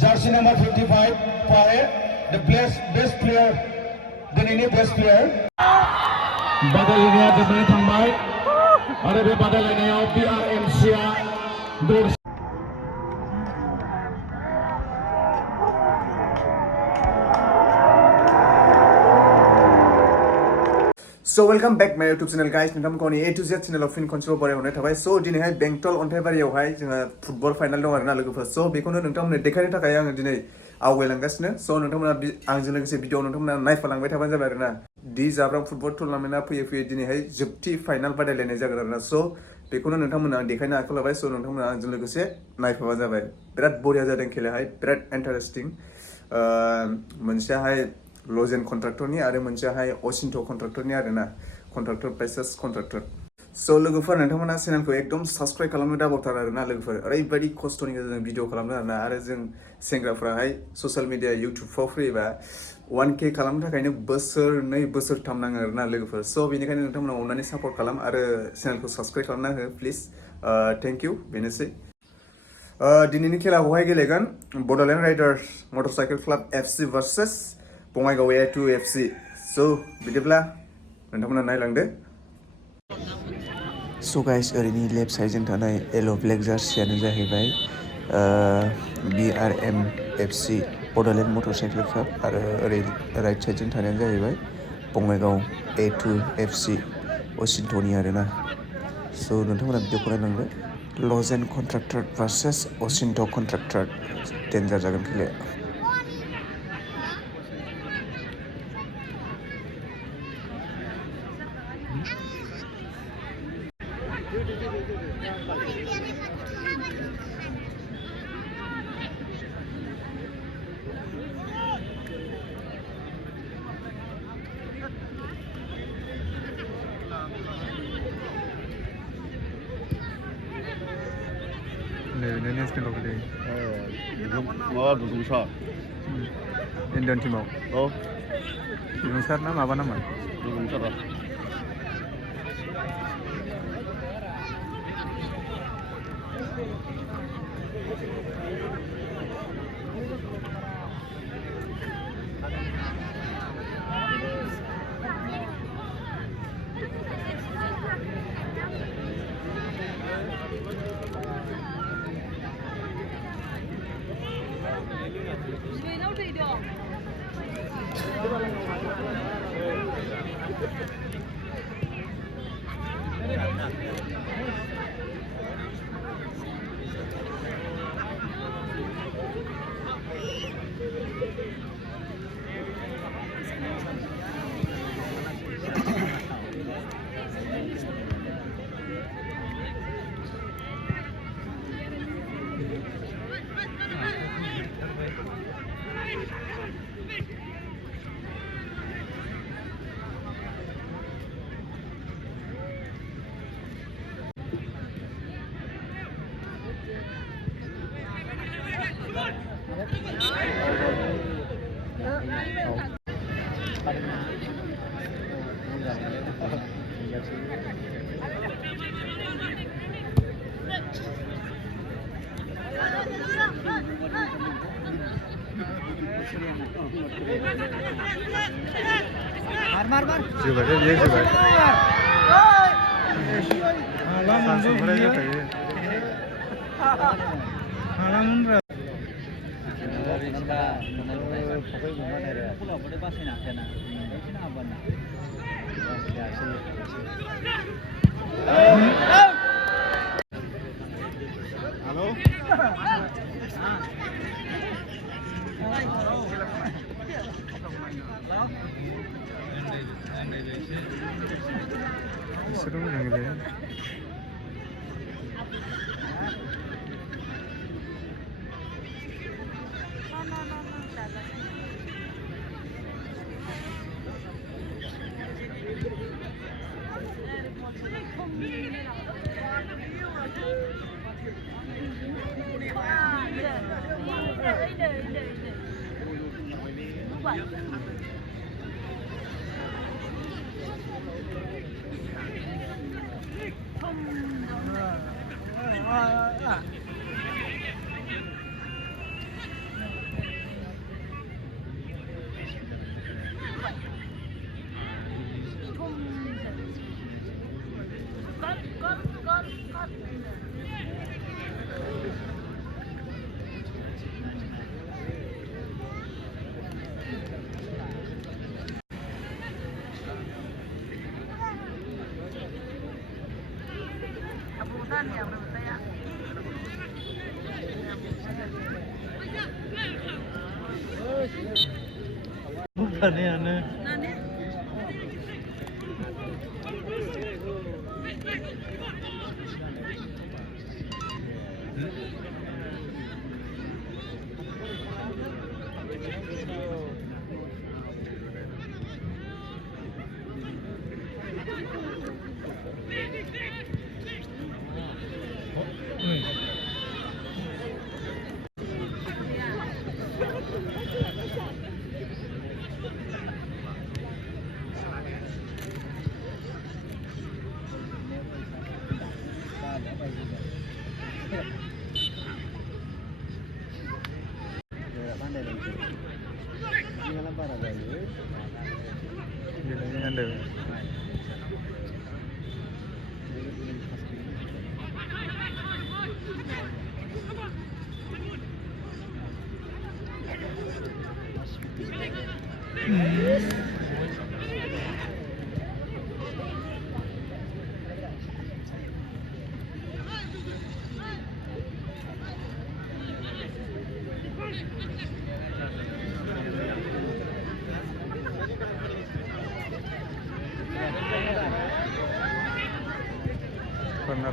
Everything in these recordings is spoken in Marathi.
Jersey number 55 Fahir, the best player, दिनैनि best player. बादायलायनाया जोबनानै थांबाय आरो बे बादायलायनायाव BRMCआ ग'ल So welcome back my YouTube channel guys. नोंथांमोनखौ A to Z channel of फिन खनसेबाव बरायहरनाय थाबाय. So दिनैहाय बेंटल अन्थाइबारियावहाय जोंहा फुटबल फाइनाल दं आरोना लोगोफोर. So बेखौनो नोंथांमोननो देखायनो थाखाय आङो दिनै आवगायलांगासिनो. So नोंथांमोना आंजों लोगोसे भिडिअ नोंथांमोना नायफालांबाय थाबानो जाबाय आरोना. दि जाब्रां फुटबल टुर्नामेन्टआ फैयै दिनैहाय जोबथि फाइनाल बादायलायनाय जागोन आरोना. So बेखौनो नोंथांमोना आं देखायनो आखायाव लाबाय. So नोंथांमोना आंजों लोगोसे नायफाबानो जाबाय. बिराद बरिया जादों खेलायाहाय, बिराद इन्टारेस्टिं. मोनसेयाहाय लजेन कन्ट्राक्टरनि आरो मोनसेयाहाय असिन्थ कन्ट्राक्टरनि आरोना. Contractor versus contractor. So लोगोफोर नोंथांमोना चेनेलखौ एकदम साबस्क्राइब खालामनो दाबावथार आरोना लोगोफोर. ओरैबायदि खस्थनि गेजेरजों भिडिअ खालामनो आरोना. आरो जों सेंग्राफ्राहाय ससियेल मिडिया इउटुबफ्राव फैयोबा 1K खालामनो थाखायनो बोसोरनै बोसोरथाम नाङो आरोना लोगोफोर. So बेनिखायनो नोंथांमोना अननानै सापर्ट खालाम आरो चेनेलखौ साबस्क्राइब खालामना हो प्लिज. Thank you. बेनोसै. दिनैनि खेलाखौहाय गेलेगोन बड'लेण्ड राइडार्स मटरसाइकेल क्लाब FC versus Bongaigaon A2 FC. So बिदिब्ला नोंथांमोना नायलांदो. So guys ओरैनि लेफ्ट साइडजों थानाय येल' ब्लेक जार्सियानो जाहैबाय BRM FC बड'लेण्ड मटरसाइकेल क्लाब आरो ओरै राइट साइडजों थानायानो जाहैबाय बङाइगाव A2 FC असिन्थ'नि आरोना. So नोंथांमोना भिडिअखौ नायलांदो. लजेन कन्ट्राक्टर भार्सेस असिन्थ कन्ट्राक्टर. डेन्जार जागोन खेलाया. नै नेसनेलाव गेलेयो माबा दुदुंसार इण्डियान टिमाव औ दुदुंसार ना माबा नामा दुदुंसारा जोबाय बियो जोबाय सानसुंफोरा जाखायो बिसोरो मोजां गेलेयो. bukannya bilangnya ada. Corner.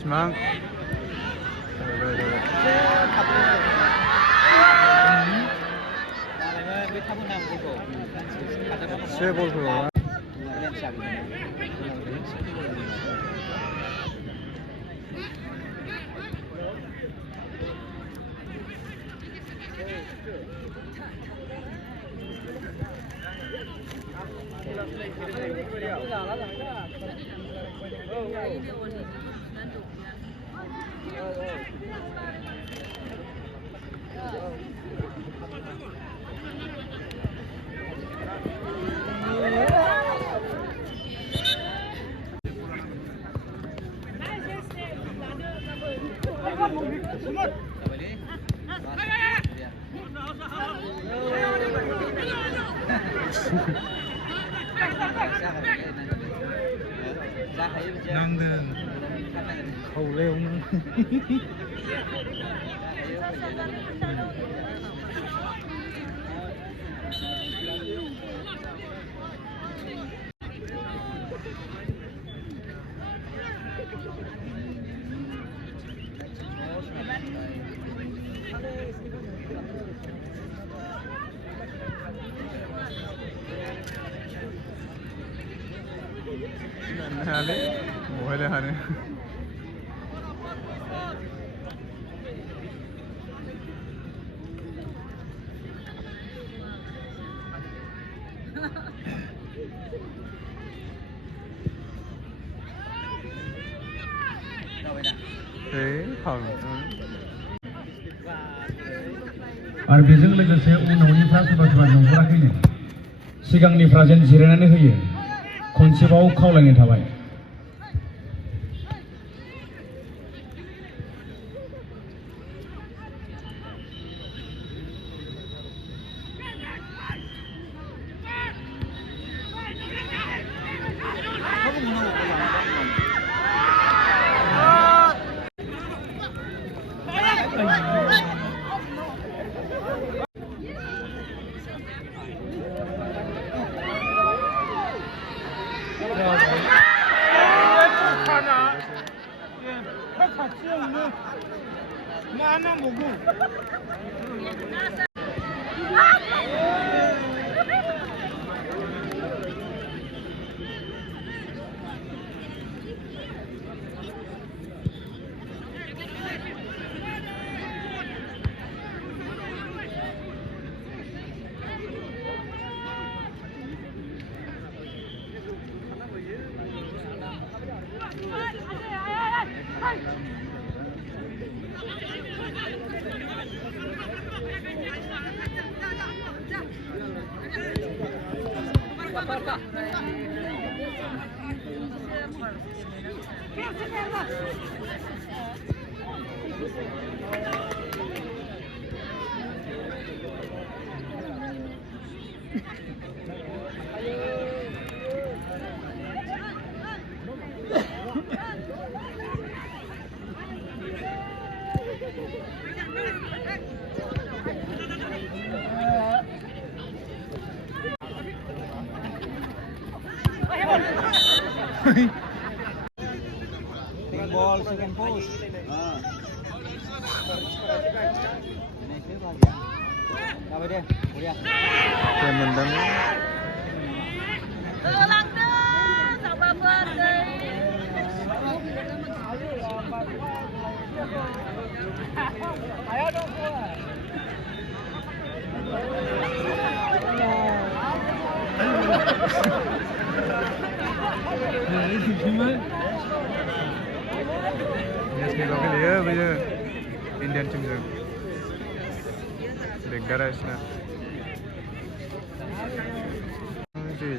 Semangat. Saya boleh. Nangdeng. Khâu leo nữa. Hale, boleh hane. Không. आरो बेजों लोगोसे उनावनिफ्रा सोरबा सोरबा नुहुराखैनो सिगांनिफ्रा जेन जिरायनानै होयो खनसेबाव खावलायनाय थाबाय Ball second post. Saya mendang. Ini có cái lĩa bây giờ Indian team rồi để garage nè gì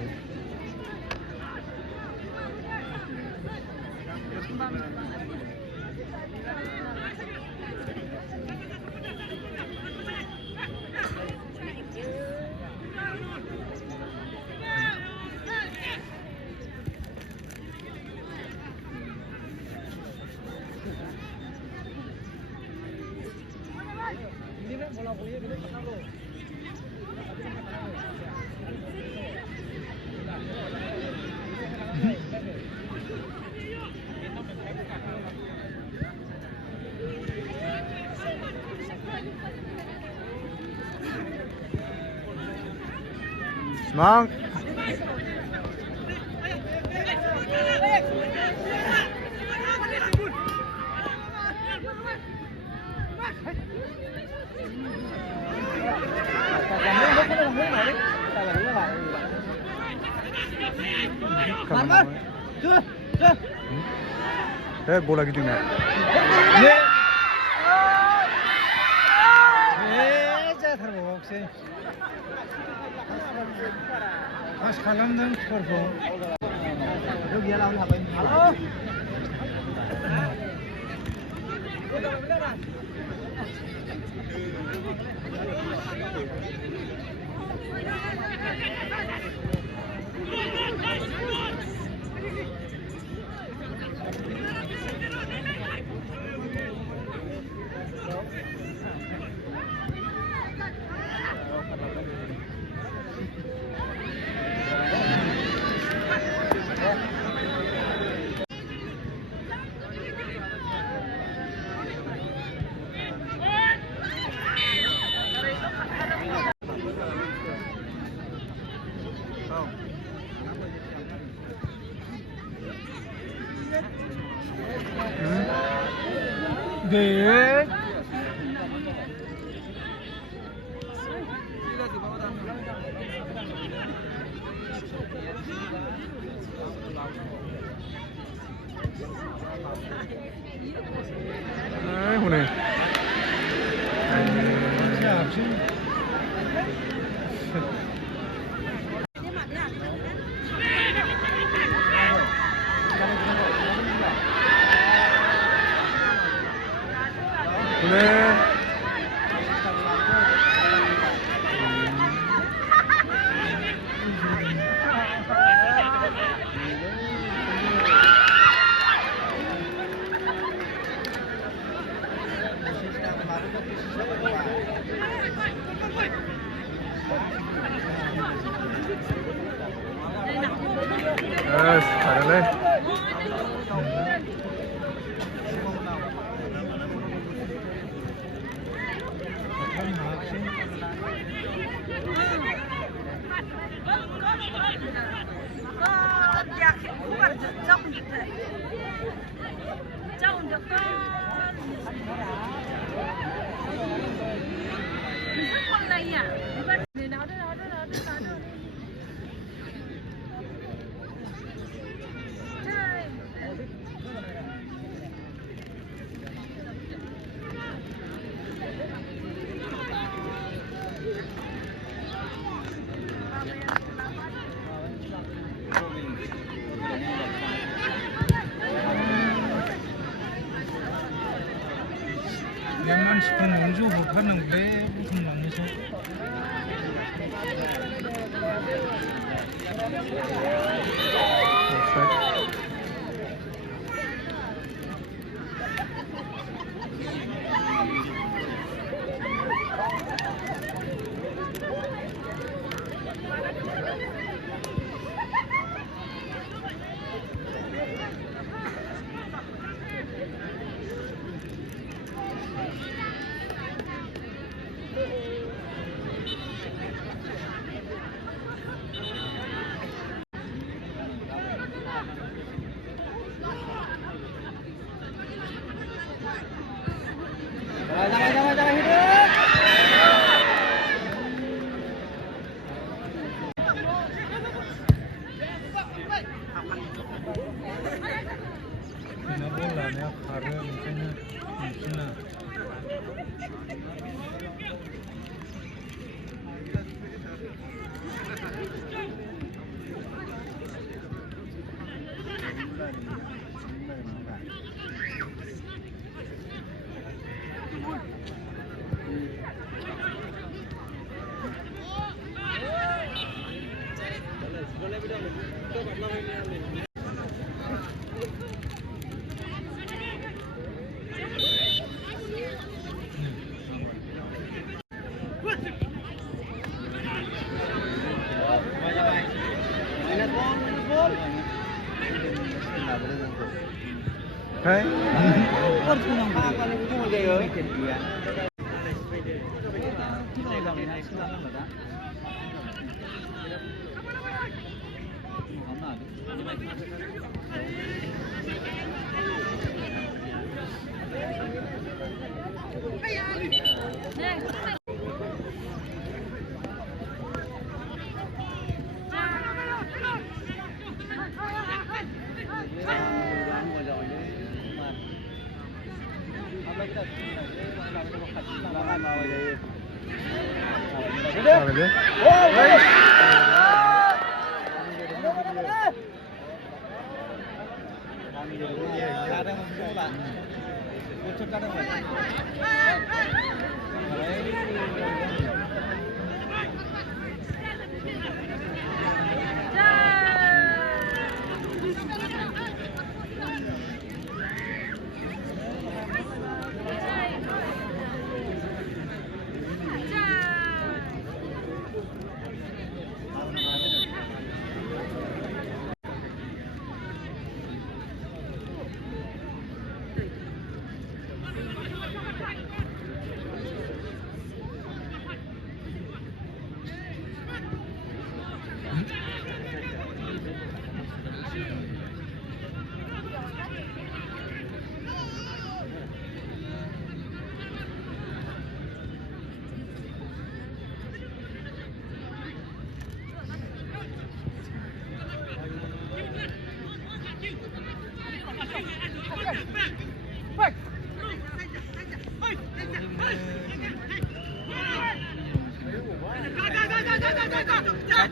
Semangat. Bola gitu nggak? Pas kalamdan korku. Yok ya lan abi. Halo. Dek. Hune. Siap sih. Yes, ada deh. मानसिखौ न'जों होखारनांगौलै बुथुमलांनोसै Jangan hidup. Kena bolanya kare makanya kena. Hai.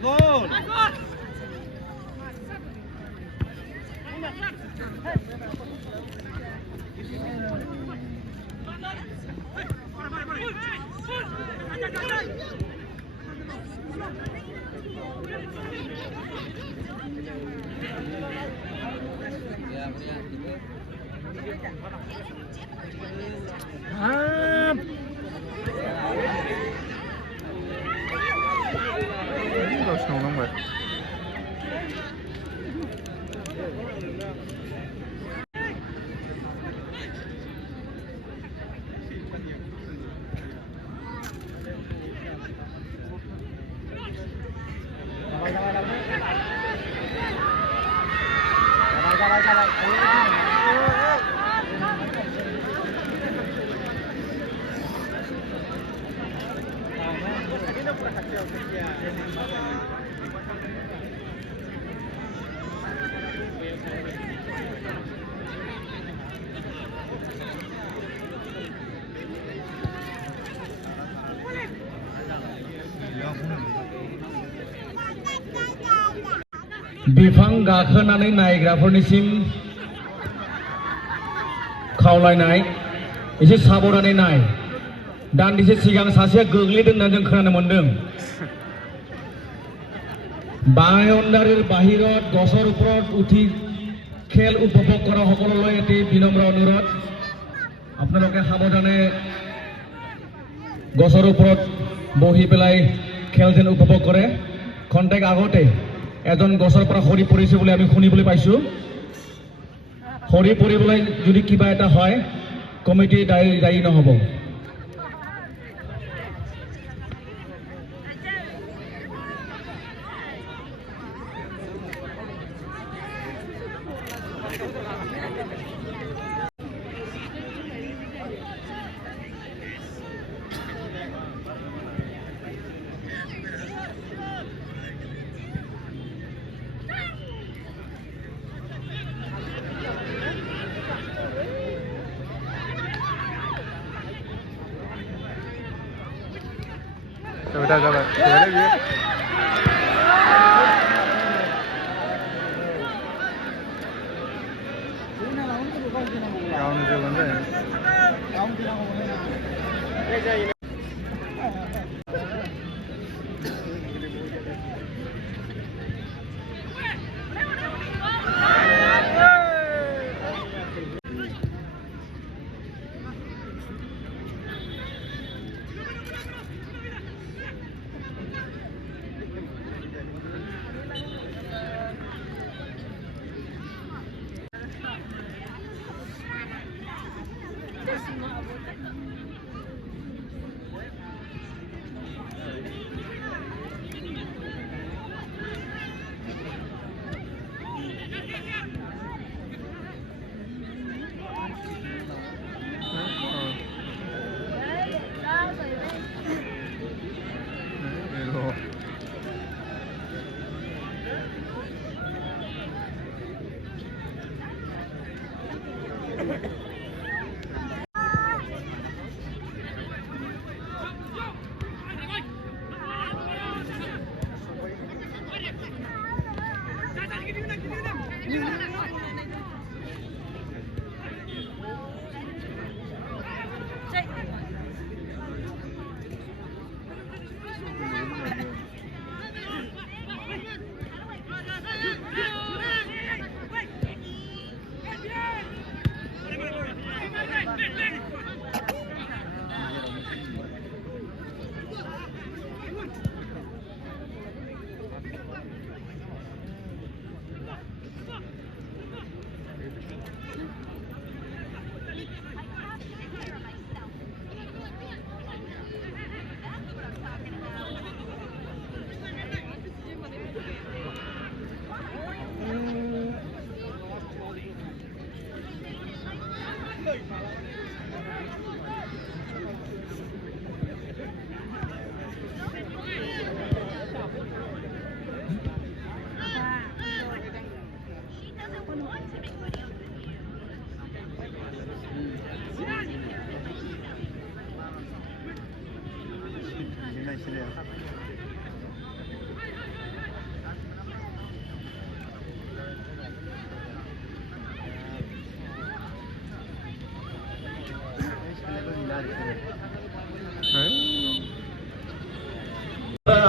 Gol. बिफां गाखोनानै नायग्राफोरनिसिम खावलायनाय एसे साबधानै नाय दान्दिसे सिगां सासेया गोग्लैदों होनना जों खोनानो मोन्दों বায়নদাৰীৰ বাহিৰত গছৰ ওপৰত উঠি খেল উপভোগ কৰা সকললৈ এটি বিনম্ৰ অনুৰোধ আপোনালোকে সাৱধানে গছৰ ওপৰত বহি পেলাই খেল যেন উপভোগ কৰে খন্তেক আগতে এজন গছৰ পৰা সৰি পৰিছে বুলি আমি শুনিবলৈ পাইছোঁ সৰি পৰিবলৈ যদি কিবা এটা হয় কমিটি দায়ী নহ'ব Udah sabar. Gimana dia? Kamu jalan deh.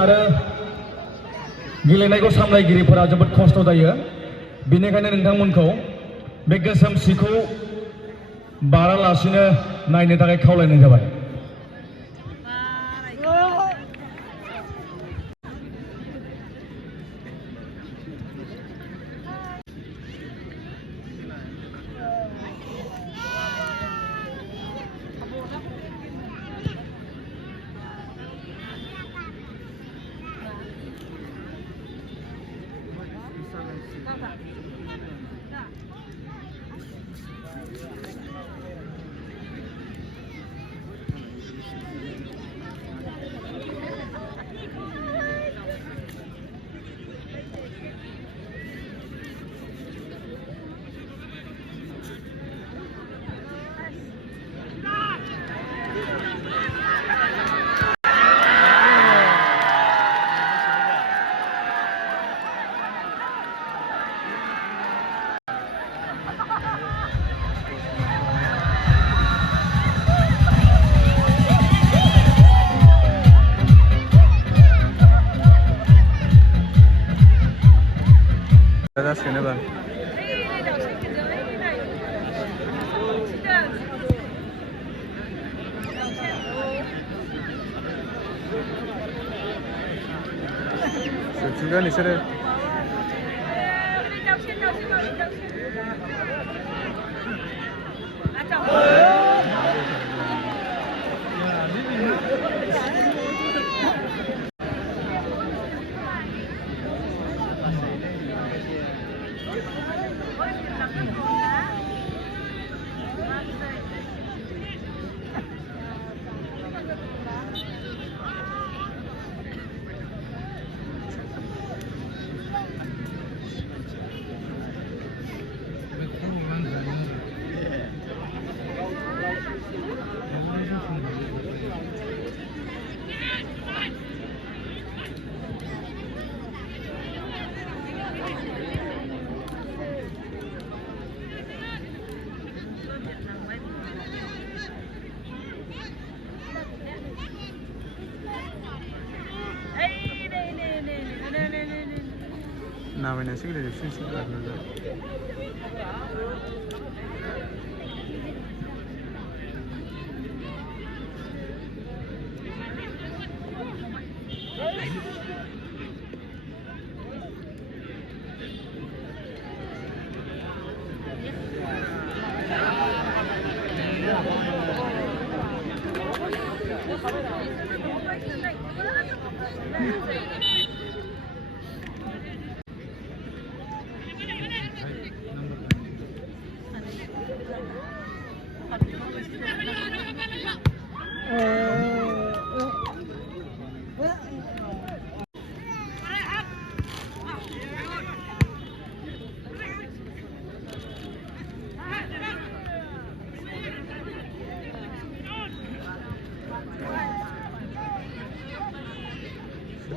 आरो गेलेनायखौ सामलायगिरिफोरा जोबोद खस्थ' जायो बेनिखायनो नोंथांमोनखौ बे गोसोम सिखौ बारालासिनो नायनो थाखाय खावलायनाय जाबाय जासिगोन एबार जोबसिगोन बिसोरो नामायनांसिगोन जोबसिगोन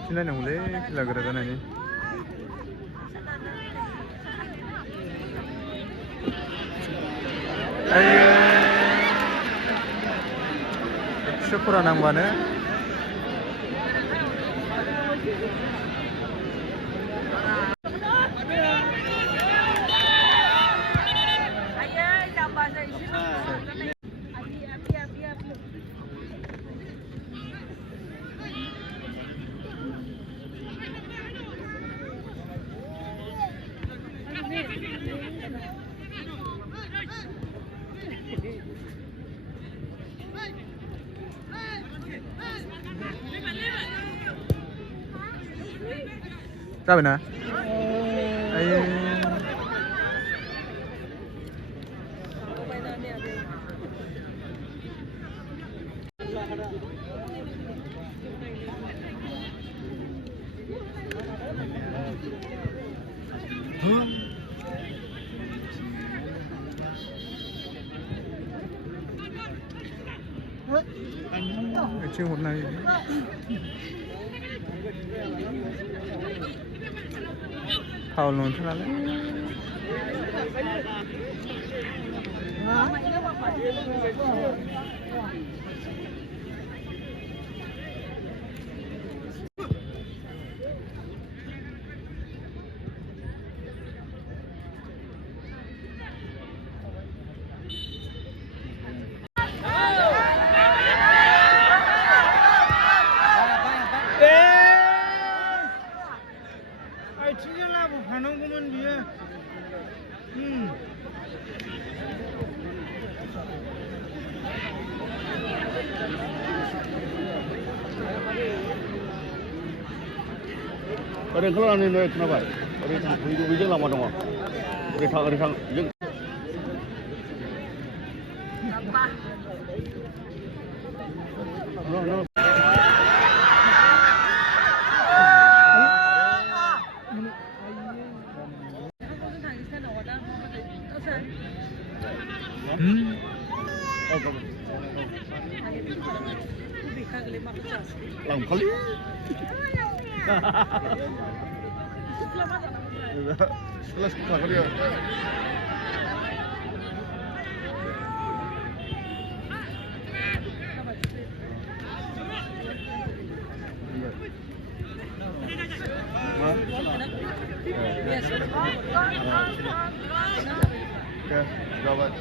फिनायनांगौलै खेला गोरा जानायनि एकस' खरा नांबानो जाबायना आयो एसे हरनो हायो फाउल नोंथां नालाय आथिंजों लाबोफानांगौमोन बियो ओरै ओंखारलांनानै नै खोनाबाय ओरै थां बैजों लामा दङ ओरै थां जों लांफालै Kelas kelakar dia. Oke, jawaban.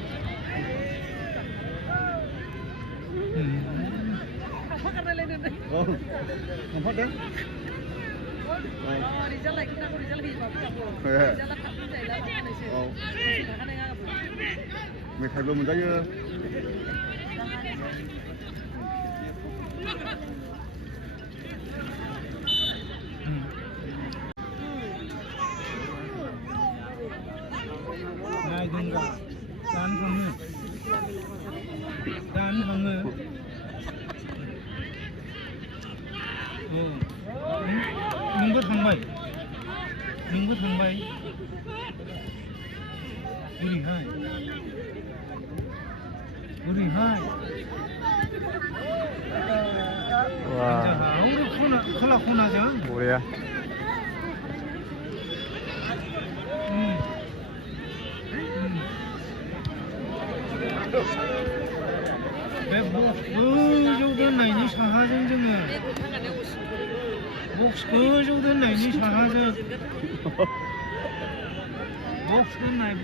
Oh, ngomong deh. Oh, मेथाइबो मोनजायो नायदोंब्रा दानो थाङो नोंबो थांबाय बोरैहाय खोला खनाजों बरिया बे बक्स गोजौ दोननायनि साहाजों जोङो बक्स गोजौ दोननायनि साहाजों बक्स दोननाय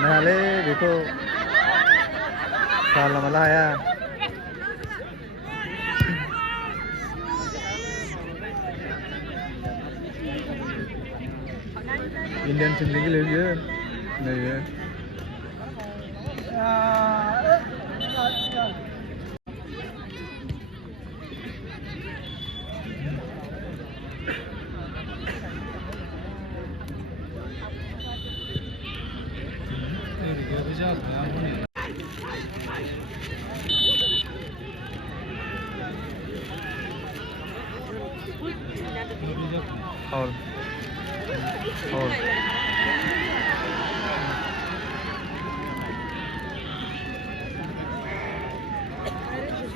mana hale बेखौ साला माला हाया इंडियन टीम नि गेलेयो नैबे और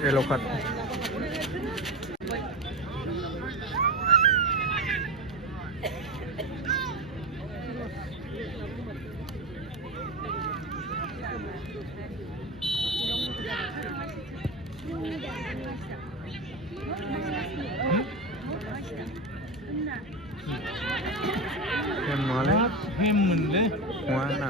येलो कार्ड हेममोनलै mana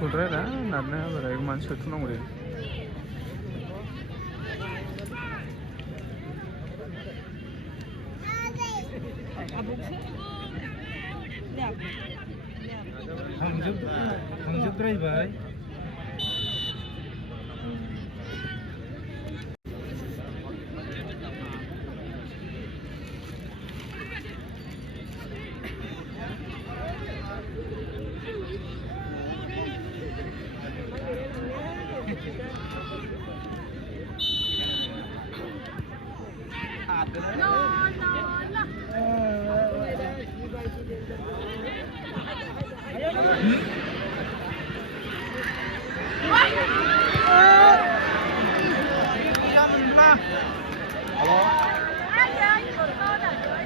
थुद्राय दा नारनो बारा मानसि सोथुनांगौ दे थांजोबद्रायबाय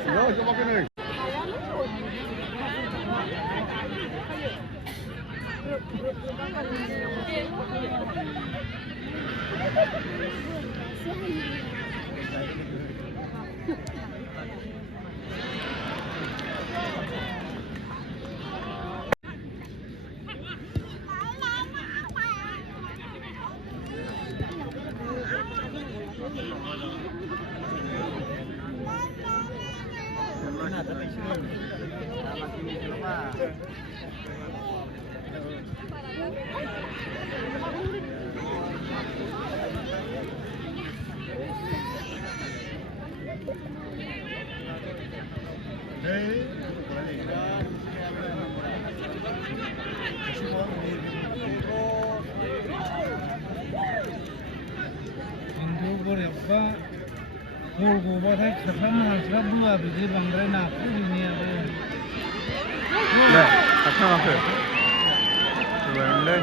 Yo, yo mau kene. बोरैबा बल गबाथाय खारफ्रामनो हास्लाबबोआ बिदि बांद्राय नाखौ बिनियाबो दे थाथाङाखै जोबायमोनलै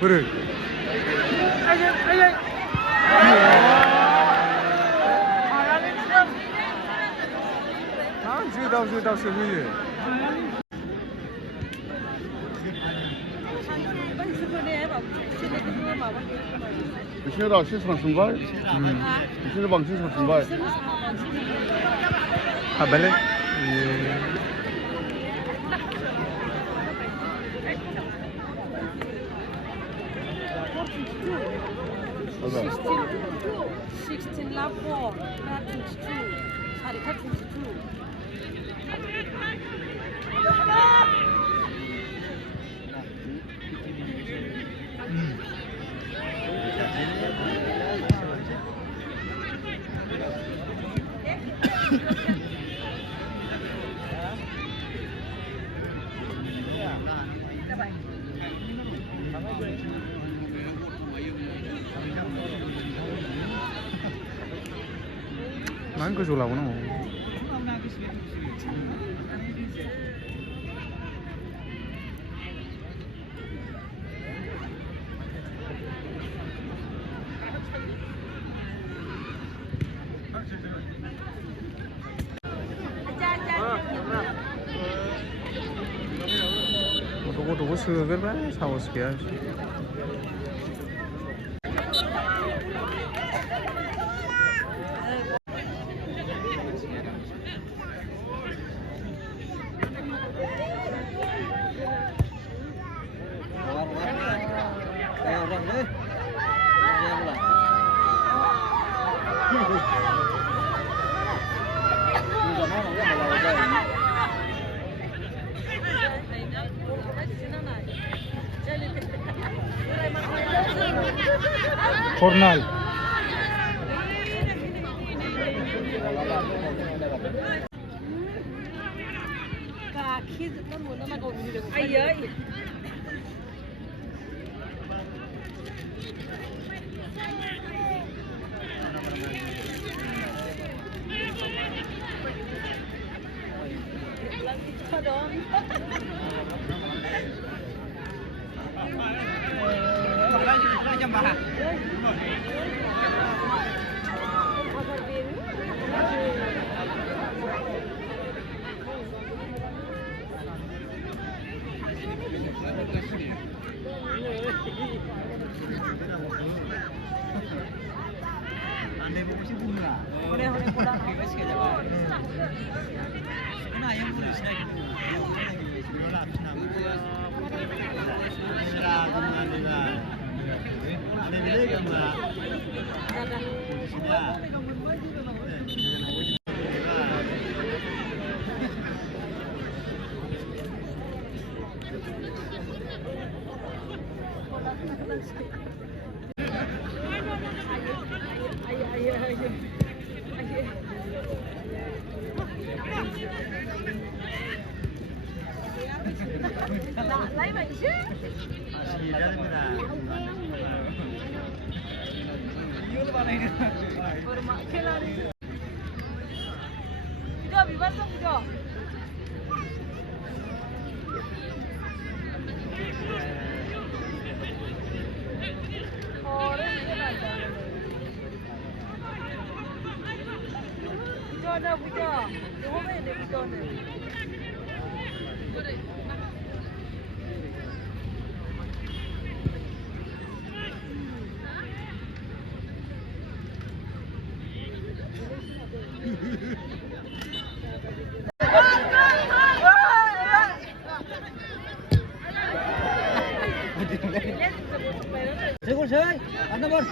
बोरै जोदावसो होयो बिसोर रासिन सानसुंबाय बिसोर बांसिन सानसुंबाय हाबबायलै Ada. 16 lap 4, not 22. Sorry, cut 22. मानो गोजौ लाबोनांगौ गथ'खौ सोगोरबाय साहस गैया Kornal. Kaki itu mana nak kau beli? Ayah. Andai mau sih bunga. Kena ayam pun sudah gitu. Bola habis nama. Sudah bunga juga. Ada beda bunga. Sudah. Lấy mày chứ. Sudah bunga. Video bị bắt xong video. Video đâu video. Đừng có về để video này. Gol sih. Anda bor.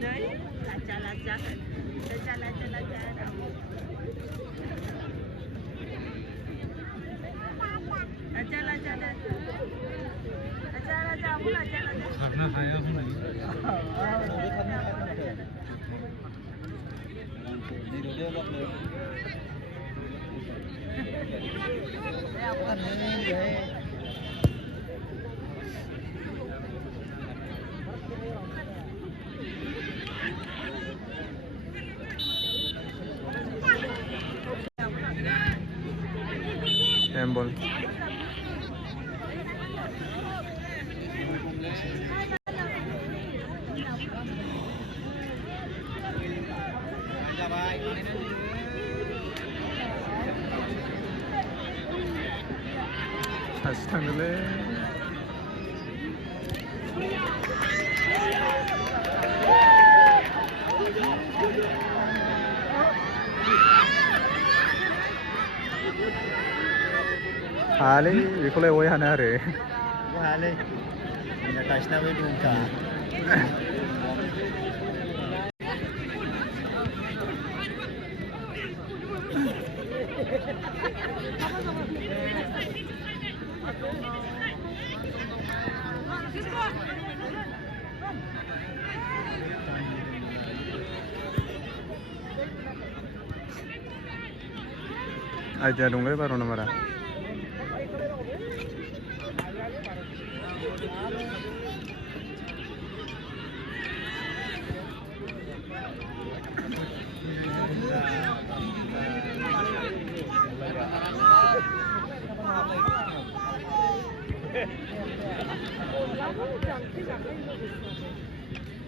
Đấy, là chả. Karena hayal pun lagi. Handball. 다시 당길래. Ali, 이걸로 왜 하나래? Wale. Nakas na wedung ka. Aja dong le baru nomor.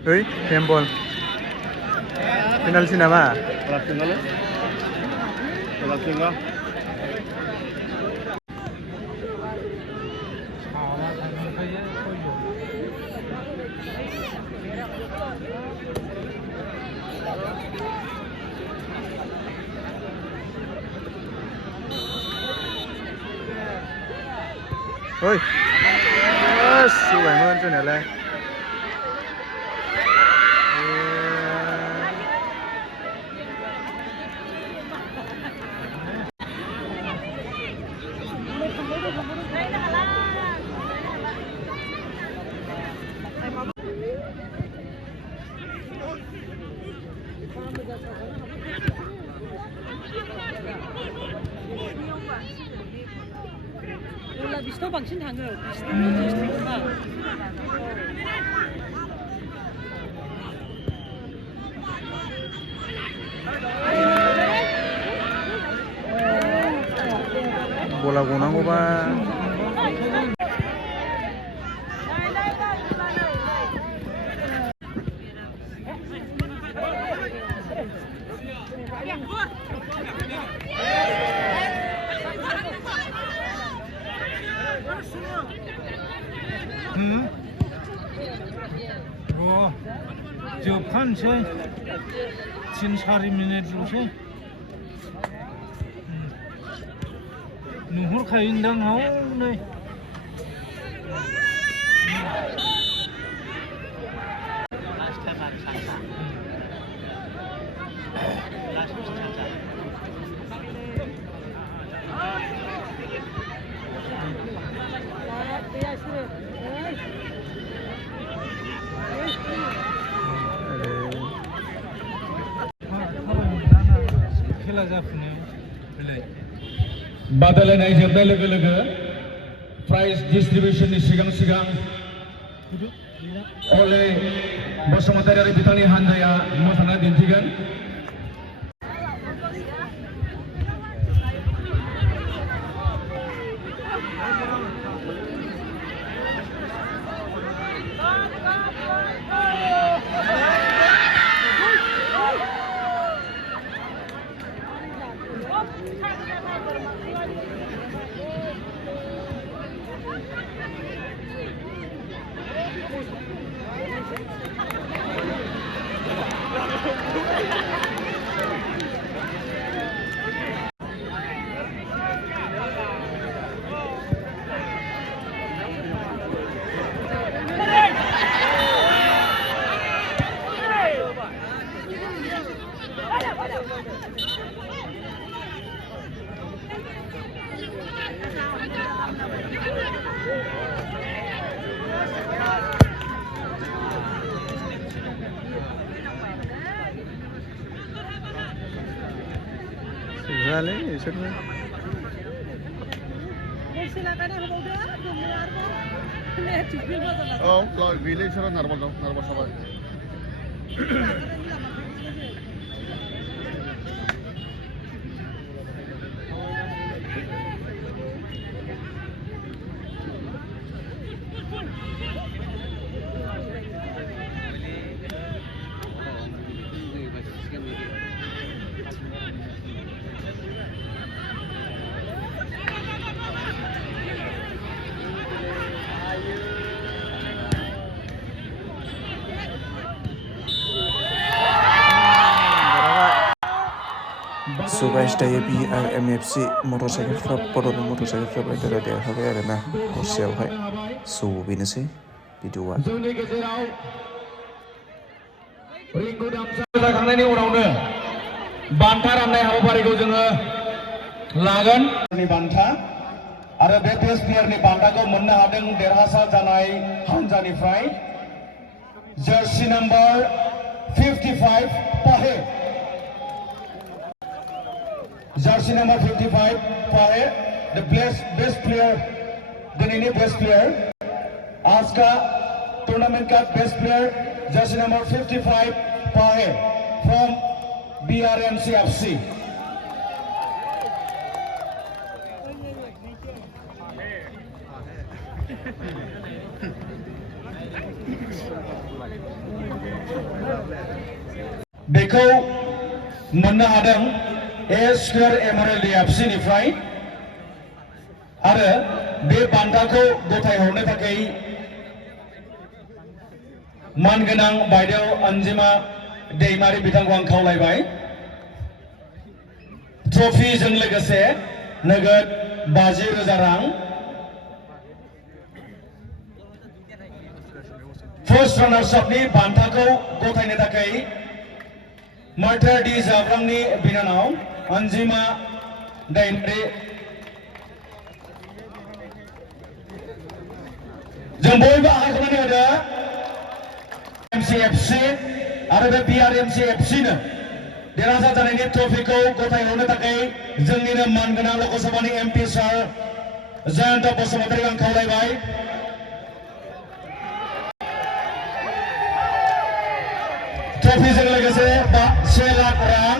Hei, handball. Final sinama. Kelas tinggal ya? Kelas tinggal. Ôi, siêu cảm ơn cho này lên. Udah habis itu बांसिन थाङो बिसिनिनो डिस्ट्रिक्टआ बला गनांगौबा जोबखानोसै 3-4 मिनिटल'सै नुहुरखायोदां हनै खेला जाफुनायाव बेलाय बादायलायनाय जोबनाय लोगो लोगो प्राइज डिस्ट्रिबिउशननि सिगां अले बसुमतारी बिथांनि हानजाया मोसानानै दिन्थिगोन जाले इसोरनो औ बेलाय इसोरो नारबाल दं नारबाल थाबाय So guys, दायो BRMFC मटरसाइकेल क्लाब बड'लेण्ड मटरसाइकेल क्लाब राइडारा देरहाबाय आरोना हरसेयावहाय स' बेनोसै भिडिअआ जोंनि गेजेराव रिंगु दामसा जाखांनायनि उनावनो बान्था राननाय हाबाफारिखौ जोङो लागोन बान्था आरो बे बेस्ट प्लेयारनि बान्थाखौ मोननो हादों देरहासार जानाय हानजानिफ्राय जार्सि नाम्बार 55 पाहे Jersey number 55, Pahe, the best player, the best player. Aska tournament का best player, jersey number 55, Pahe, from BRMCFC. बेखौ मोननो हादों A-Square Emerald FC निफ्राय आरो बे बान्थाखौ गथायहरनो थाखाय मानगोनां बायदेव अनजिमा दैमारि बिथांखौ आं खावलायबाय ट्रफिजों लोगोसे नगद 50,000 रां फर्स्ट रानार्स अपनि बान्थाखौ गथायनो थाखाय मार्टार डी जाब्रांनि बिनानाव अनजिमा दैमारि जों बयबो आखाइ होदो एमसीएफसी आरो बे बीआरएमसीएफसी नो देरहासार जानायनि ट्रफिखौ गथायहरनो थाखाय जोंनिनो मानगोनां लकसभानि एमपि सार जयन्त बसुमतारीखौ आं खावलायबाय ट्रफिजों लोगोसे से लाख रां